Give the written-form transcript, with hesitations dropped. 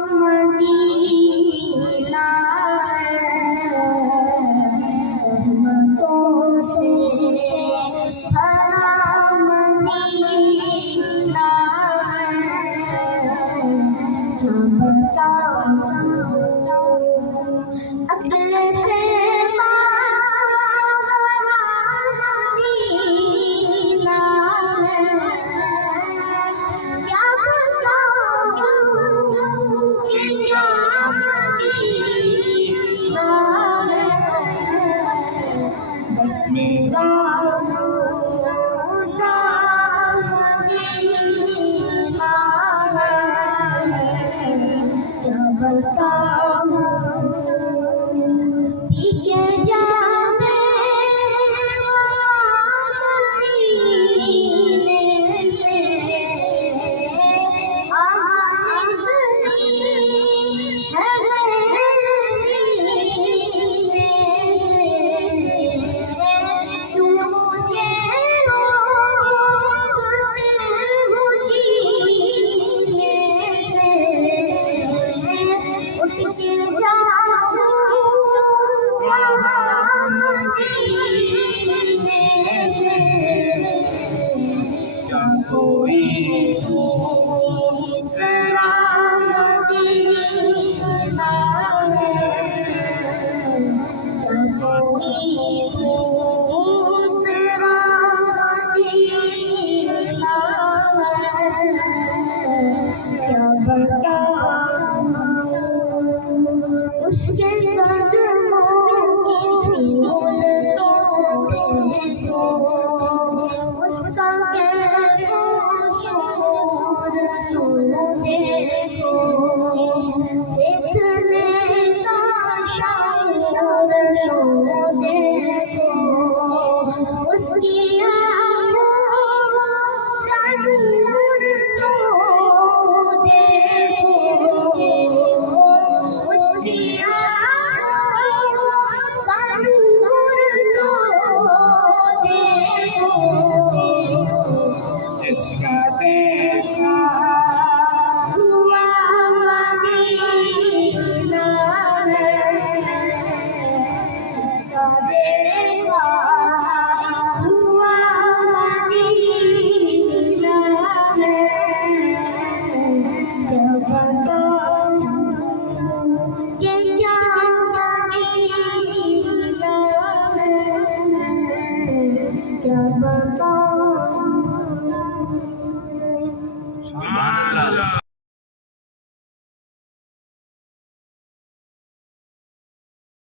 Medina रहमतों से भरा मदीना क्या बताऊं अक्ल से मदीना क्या बताऊं कि क्या मदीना बस मेरा कोई सलाम सीधा है कोई सलाम सीधा है क्या बताऊं उसके कदमों की धूल तो देखो उसका देखने का शान देखो उसकी आँखों का नूर तो देखो उसकी आँखों का नूर तो देखो इसका देखा क्या